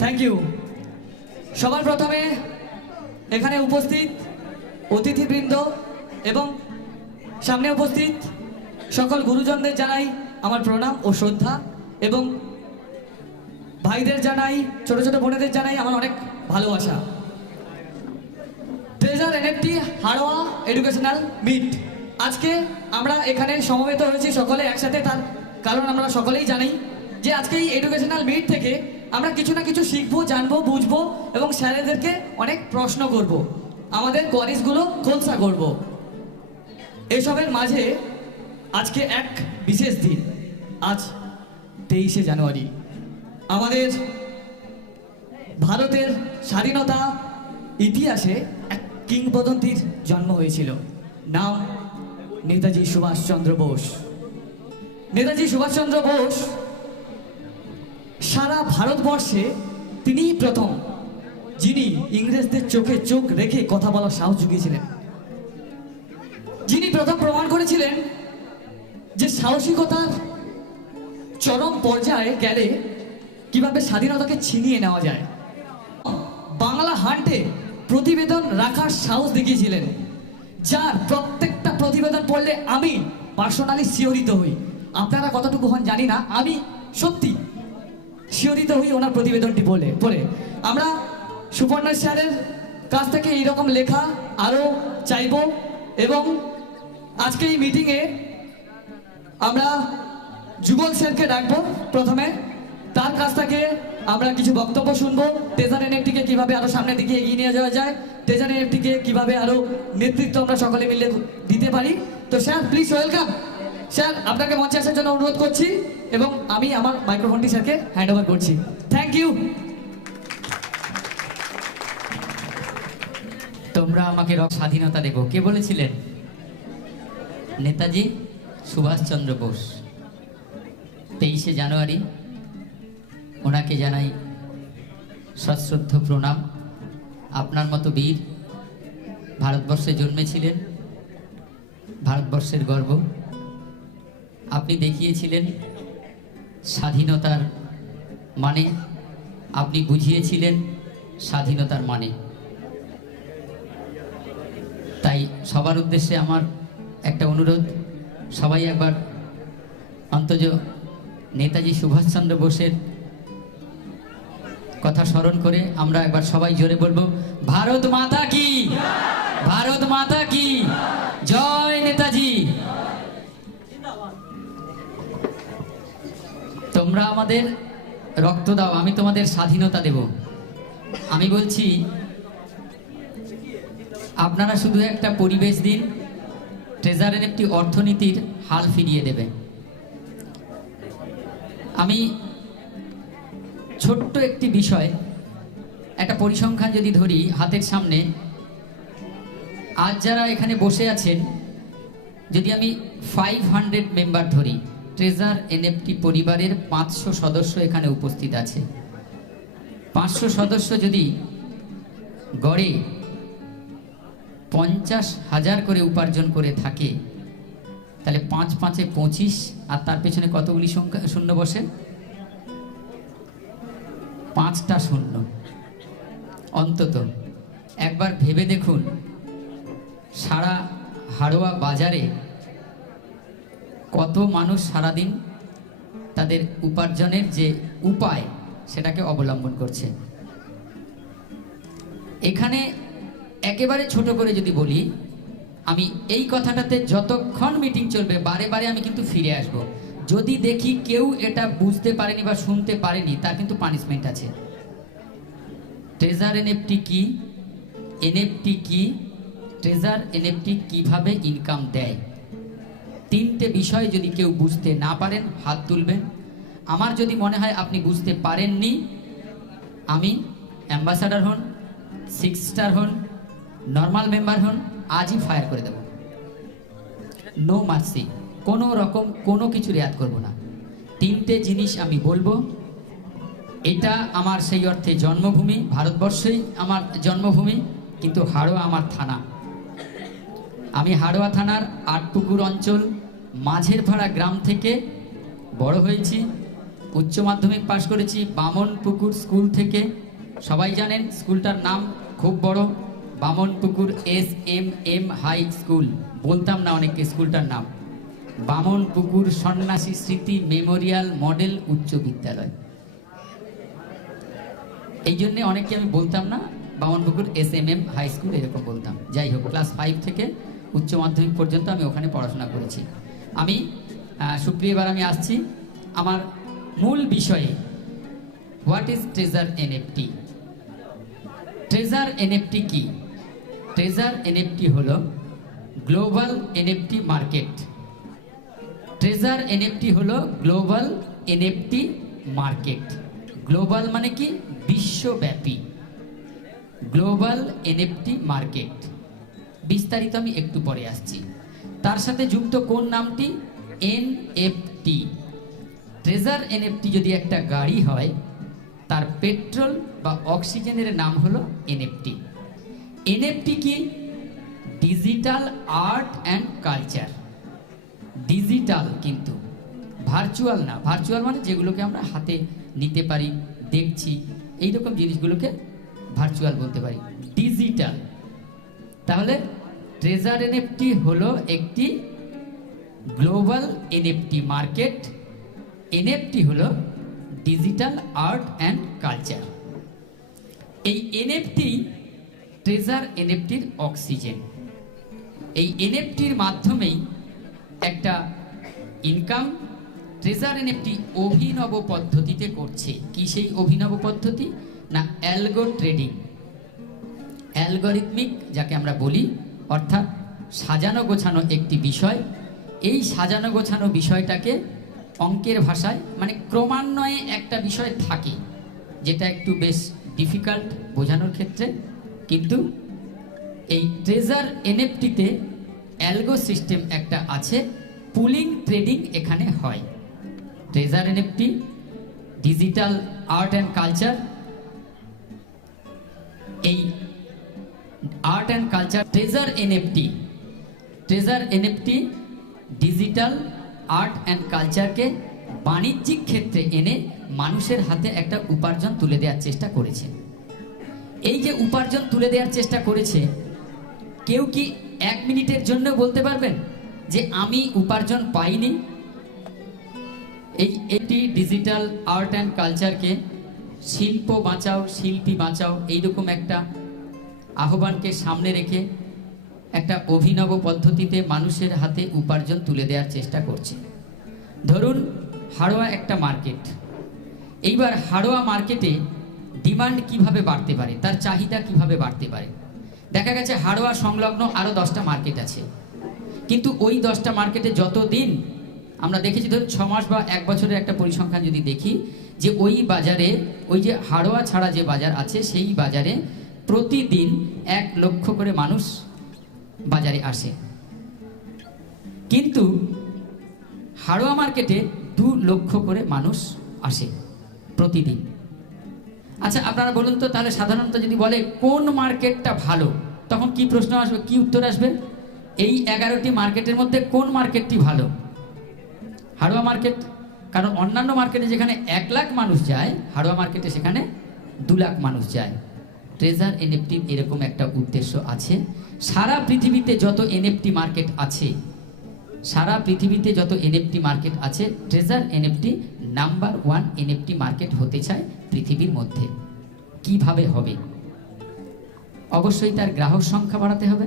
Thank you. সবার প্রথমে এখানে উপস্থিত অতিথিবৃন্দ এবং সামনে উপস্থিত সকল গুরুজনদের জানাই আমার প্রণাম ও শ্রদ্ধা, এবং ভাইদের জানাই, ছোট ছোট বোনেদের জানাই আমার অনেক ভালোবাসা। Treasure NFT Haroa educational meet, আজকে আমরা এখানে সমবেত হয়েছি সকলে একসাথে, তার কারণ আমরা সকলেই জানি যে আজকে এই এডুকেশনাল মিট থেকে আমরা কিছু না কিছু শিখবো, জানবো, বুঝবো এবং স্যারেদেরকে অনেক প্রশ্ন করব, আমাদের কোয়ারিজগুলো খোলসা করব। এসবের মাঝে আজকে এক বিশেষ দিন, আজ 23শে জানুয়ারি আমাদের ভারতের স্বাধীনতা ইতিহাসে এক কিংবদন্তির জন্ম হয়েছিল, নাম নেতাজি সুভাষচন্দ্র বোস। নেতাজি সুভাষচন্দ্র বোস সারা ভারতবর্ষে তিনিই প্রথম যিনি ইংরেজদের চোখে চোখ রেখে কথা বলার সাহস জুগিয়েছিলেন, যিনি প্রথম প্রমাণ করেছিলেন যে সাহসিকতার চরম পর্যায়ে গেলে কিভাবে স্বাধীনতাকে ছিনিয়ে নেওয়া যায়। বাংলা হান্টে প্রতিবেদন রাখার সাহস দেখিয়েছিলেন, যার প্রত্যেকটা প্রতিবেদন পড়লে আমি পার্সোনালি শিহরিত হই। আপনারা কতটুকু হন জানি না, আমি সত্যি শিহরিত হই ওনার প্রতিবেদনটি পড়ে। আমরা সুপর্ণা স্যারের কাছ থেকে এইরকম লেখা আরও চাইব, এবং আজকে এই মিটিংয়ে আমরা যুগল স্যারকে ডাকবো প্রথমে, তার কাছ থেকে আমরা কিছু বক্তব্য শুনবো। ট্রেজার এনএফটিকে কিভাবে আরো সামনের দিকে এগিয়ে নিয়ে যাওয়া যায়, ট্রেজার এনএফটিকে কিভাবে আরো নেতৃত্ব আমরা সকলে মিলে দিতে পারি। তো স্যার প্লিজ ওয়েলকাম। স্যার আপনাকে মঞ্চে আসার জন্য অনুরোধ করছি, এবং আমি আমার মাইক্রোফোনটি স্যারকে হ্যান্ড ওভার করছি। Thank you. তোমরা আমাকে স্বাধীনতা দেবো, কে বলেছিলেন? নেতাজি সুভাষচন্দ্র বোস। 23শে জানুয়ারি ওনাকে জানাই সশ্রদ্ধ প্রণাম। আপনার মতো বীর ভারতবর্ষে জন্মেছিলেন, ভারতবর্ষের গর্ব। আপনি দেখিয়েছিলেন স্বাধীনতার মানে, আপনি বুঝিয়েছিলেন স্বাধীনতার মানে। তাই সবার উদ্দেশ্যে আমার একটা অনুরোধ, সবাই একবার অন্তত নেতাজি সুভাষচন্দ্র বোসের কথা স্মরণ করে আমরা একবার সবাই জোরে বলবো, ভারত মাতা কি, ভারত মাতা কি, জয় নেতাজি। তোমরা আমাদের রক্ত দাও, আমি তোমাদের স্বাধীনতা দেব। আমি বলছি আপনারা শুধু একটা পরিবেশ দিন, ট্রেজার এনএফটি অর্থনীতির হাল ফিরিয়ে দেবে। আমি ছোট্ট একটি বিষয়, একটা পরিসংখ্যান যদি ধরি হাতের সামনে, আজ যারা এখানে বসে আছেন, যদি আমি 500 মেম্বার ধরি, ট্রেজার এনএফটি পরিবারের 500 সদস্য এখানে উপস্থিত আছে। 500 সদস্য যদি গড়ে 50,000 করে উপার্জন করে থাকে, তাহলে 5 5 25, আর তার পেছনে কতগুলি সংখ্যা শূন্য বসে? 5টা শূন্য। অন্তত একবার ভেবে দেখুন, সারা হাড়োয়া বাজারে কত মানুষ সারাদিন তাদের উপার্জনের যে উপায় সেটাকে অবলম্বন করছে। এখানে একেবারে ছোট করে যদি বলি, আমি এই কথাটাতে যতক্ষণ মিটিং চলবে বারে বারে আমি কিন্তু ফিরে আসব। যদি দেখি কেউ এটা বুঝতে পারেনি বা শুনতে পারেনি, তার কিন্তু পানিশমেন্ট আছে। ট্রেজার এনএফটি কি, এনএফটি কি, ট্রেজার এনএফটি কিভাবে ইনকাম দেয়, 3টে বিষয় যদি কেউ বুঝতে না পারেন হাত তুলবেন। আমার যদি মনে হয় আপনি বুঝতে পারেননি, আমি অ্যাম্বাসাডার হন, 6 স্টার হন, নর্মাল মেম্বার হন, আজই ফায়ার করে দেব। নো মার্সি, কোনো রকম কোনো কিছু রেয়াত করব না। 3টে জিনিস আমি বলবো। এটা আমার সেই অর্থে জন্মভূমি, ভারতবর্ষেই আমার জন্মভূমি, কিন্তু হাড়োয়া আমার থানা। আমি হাড়োয়া থানার 8পুকুর অঞ্চল মাঝের ভাড়া গ্রাম থেকে বড় হয়েছি। উচ্চ মাধ্যমিক পাশ করেছি বামনপুকুর স্কুল থেকে। সবাই জানেন স্কুলটার নাম খুব বড়, বামনপুকুর SMM হাই স্কুল। বলতাম না অনেককে স্কুলটার নাম, বামনপুকুর সন্ন্যাসী স্মৃতি মেমোরিয়াল মডেল উচ্চ বিদ্যালয়। এই জন্যে অনেককে আমি বলতাম না বামনপুকুর SMM হাই স্কুল, এরকম বলতাম। যাই হোক, ক্লাস 5 থেকে উচ্চ মাধ্যমিক পর্যন্ত আমি ওখানে পড়াশোনা করেছি। আমি সুপ্রিয়, এবার আমি আসছি আমার মূল বিষয়ে। What is treasure NFT? Treasure NFT কি? ট্রেজার NFT হলো global NFT market. Treasure NFT হলো গ্লোবাল NFT মার্কেট। গ্লোবাল মানে কি? বিশ্বব্যাপী। গ্লোবাল NFT মার্কেট, বিস্তারিত আমি একটু পরে আসছি। তার সাথে যুক্ত কোন নামটি? NFT। ট্রেজার NFT যদি একটা গাড়ি হয়, তার পেট্রোল বা অক্সিজেনের নাম হলো NFT। NFT কি? Digital art and culture. Digital কিন্তু ভার্চুয়াল না। ভার্চুয়াল মানে যেগুলোকে আমরা হাতে নিতে পারি, দেখছি, এইরকম জিনিসগুলোকে ভার্চুয়াল বলতে পারি। ডিজিটাল। তাহলে ট্রেজার NFT হলো একটি গ্লোবাল NFT মার্কেট। NFT হলো ডিজিটাল আর্ট অ্যান্ড কালচার। এই NFT ট্রেজার NFTর অক্সিজেন। এই NFTর মাধ্যমেই একটা ইনকাম ট্রেজার NFT অভিনব পদ্ধতিতে করছে। কি সেই অভিনব পদ্ধতি? না, অ্যালগো ট্রেডিং। অ্যালগরিদমিক যাকে আমরা বলি, অর্থাৎ সাজানো গোছানো একটি বিষয়। এই সাজানো গোছানো বিষয়টাকে অঙ্কের ভাষায়, মানে ক্রমান্বয়ে একটা বিষয় থাকে যেটা একটু বেশ ডিফিকাল্ট বোঝানোর ক্ষেত্রে, কিন্তু এই ট্রেজার NFTতে অ্যালগো সিস্টেম একটা আছে, পুলিং ট্রেডিং এখানে হয়। Treasure NFT, digital art and culture. এই art and culture treasure NFT, treasure NFT digital art and কালচারকে বাণিজ্যিক ক্ষেত্রে এনে মানুষের হাতে একটা উপার্জন তুলে দেওয়ার চেষ্টা করেছে। এই যে উপার্জন তুলে দেওয়ার চেষ্টা করেছে, কেউ কি 1 মিনিটের জন্য বলতে পারবেন যে আমি উপার্জন পাইনি? এটি ডিজিটাল আর্ট অ্যান্ড কালচারকে শিল্প বাঁচাও, শিল্পী বাঁচাও, এইরকম একটা আহ্বানকে সামনে রেখে একটা অভিনব পদ্ধতিতে মানুষের হাতে উপার্জন তুলে দেওয়ার চেষ্টা করছে। ধরুন হাড়োয়া একটা মার্কেট। এইবার হাড়োয়া মার্কেটে ডিমান্ড কিভাবে বাড়তে পারে, তার চাহিদা কিভাবে বাড়তে পারে? দেখা গেছে হাড়োয়া সংলগ্ন আরও 10টা মার্কেট আছে, কিন্তু ওই 10টা মার্কেটে যতদিন আমরা দেখেছি, ধরুন 6 মাস বা 1 বছরের একটা পরিসংখ্যান যদি দেখি, যে ওই বাজারে, ওই যে হাড়োয়া ছাড়া যে বাজার আছে, সেই বাজারে প্রতিদিন 1 লক্ষ করে মানুষ বাজারে আসে, কিন্তু হাড়োয়া মার্কেটে 2 লক্ষ করে মানুষ আসে প্রতিদিন। আচ্ছা, আপনারা বলুন তো, তাহলে সাধারণত যদি বলে কোন মার্কেটটা ভালো, তখন কি প্রশ্ন আসবে, কি উত্তর আসবে? এই 11টি মার্কেটের মধ্যে কোন মার্কেটটি ভালো? হাড়োয়া মার্কেট। কারণ অন্যান্য মার্কেটে যেখানে 1 লাখ মানুষ যায়, হাড়োয়া মার্কেটে সেখানে 2 লাখ মানুষ যায়। ট্রেজার NFT এরকম একটা উদ্দেশ্য আছে। সারা পৃথিবীতে যত NFT মার্কেট আছে, সারা পৃথিবীতে যত NFT মার্কেট আছে, treasure NFT number 1 NFT market হতে চায় পৃথিবীর মধ্যে। কিভাবে হবে? অবশ্যই তার গ্রাহক সংখ্যা বাড়াতে হবে।